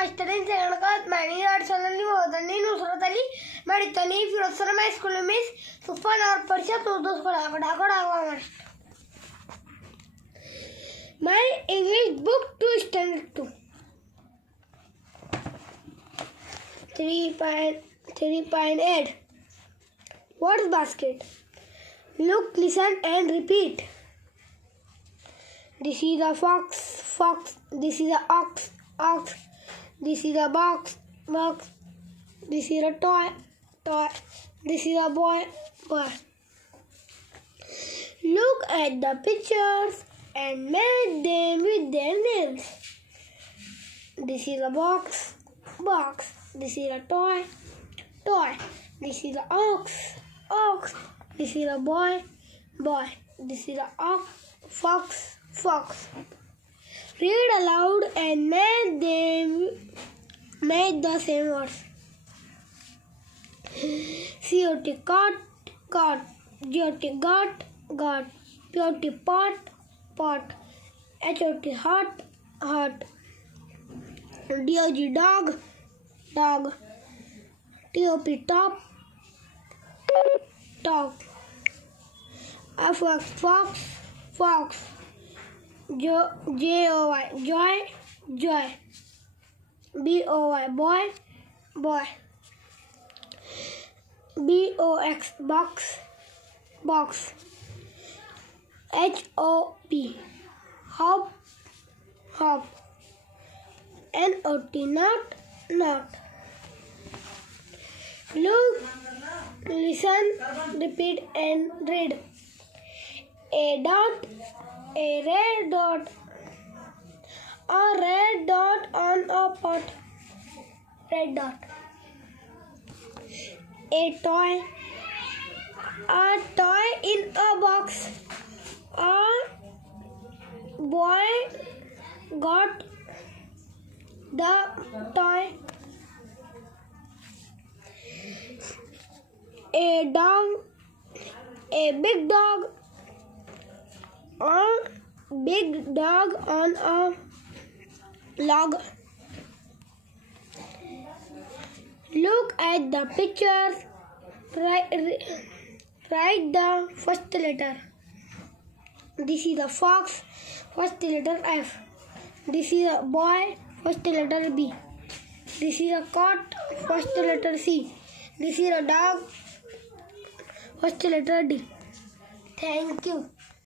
Mastering Seganaka, Mani Arsalani, Vodani, Nusrat Ali, Maritani, Firosana, my school miss, Sufan or Persha, those for Avada. My English book 2 standard 2. 3.8. What's basket? Look, listen and repeat. This is a fox. This is a ox. This is a box. This is a toy. This is a boy. Look at the pictures and match them with their names. This is a box. This is a toy. This is a ox. This is a boy. This is a fox. Read aloud and make the same words. C-O-T cot. G-O-T got. P-O-T pot. H-O-T hot. D-O-G dog. T-O-P top. F-O-X fox. J-O-Y joy. B-O-Y boy. B-O-X box. H-O-P hop. N-O-T not. Look, listen, repeat and read. A red dot on a pot. Red dot. A toy in a box. A boy got the toy. A big dog on a log. Look at the pictures. Write the first letter. This is a fox. First letter F. This is a boy. First letter B. This is a cat. First letter C. This is a dog. First letter D. Thank you.